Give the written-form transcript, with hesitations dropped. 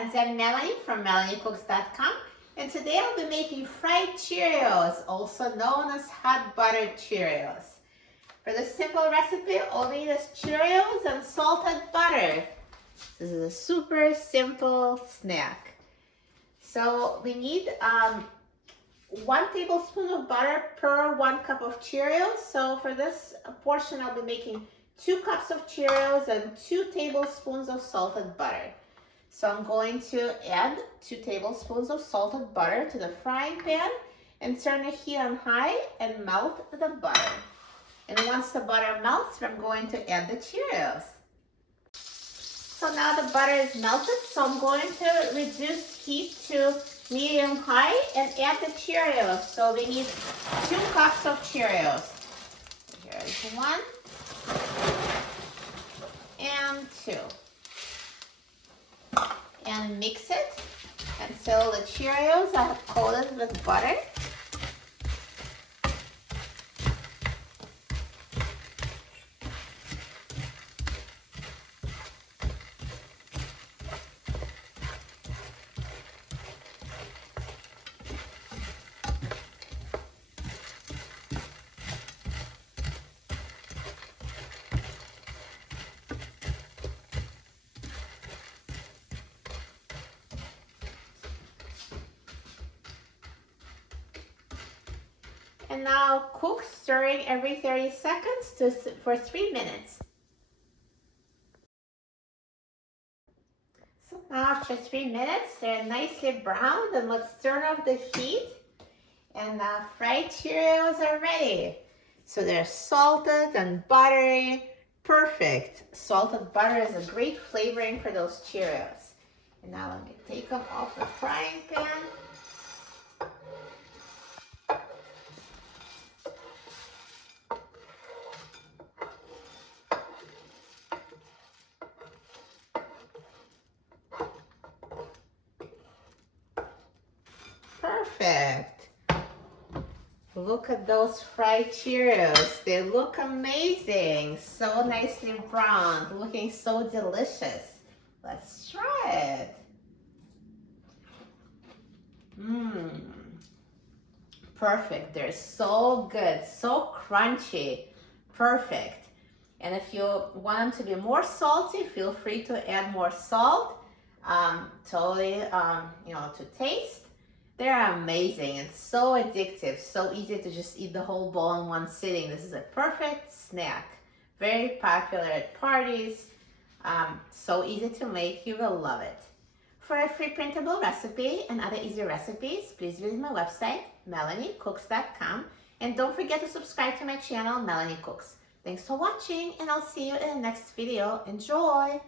friends, I'm Melanie from MelanieCooks.com, and today I'll be making fried Cheerios, also known as Hot Buttered Cheerios. For this simple recipe, all we need is Cheerios and salted butter. This is a super simple snack. So we need 1 tablespoon of butter per 1 cup of Cheerios. So for this portion, I'll be making 2 cups of Cheerios and 2 tablespoons of salted butter. So I'm going to add 2 tablespoons of salted butter to the frying pan and turn the heat on high and melt the butter. And once the butter melts, I'm going to add the Cheerios. So now the butter is melted, so I'm going to reduce heat to medium-high and add the Cheerios. So we need 2 cups of Cheerios. Here's 1 and 2. And mix it until the Cheerios are coated with butter. And now cook, stirring every 30 seconds for 3 minutes. So now after 3 minutes, they're nicely browned, and let's turn off the heat. And the fried Cheerios are ready. So they're salted and buttery, perfect. Salted butter is a great flavoring for those Cheerios. And now let me take them off the frying pan. Perfect. Look at those fried Cheerios. They look amazing. So nicely browned, looking so delicious. Let's try it. Perfect. They're so good, so crunchy. Perfect. And if you want them to be more salty, feel free to add more salt. Totally, to taste. They're amazing and so addictive, so easy to just eat the whole bowl in one sitting. This is a perfect snack. Very popular at parties. So easy to make, you will love it. For a free printable recipe and other easy recipes, please visit my website, MelanieCooks.com. And don't forget to subscribe to my channel, Melanie Cooks. Thanks for watching, and I'll see you in the next video. Enjoy!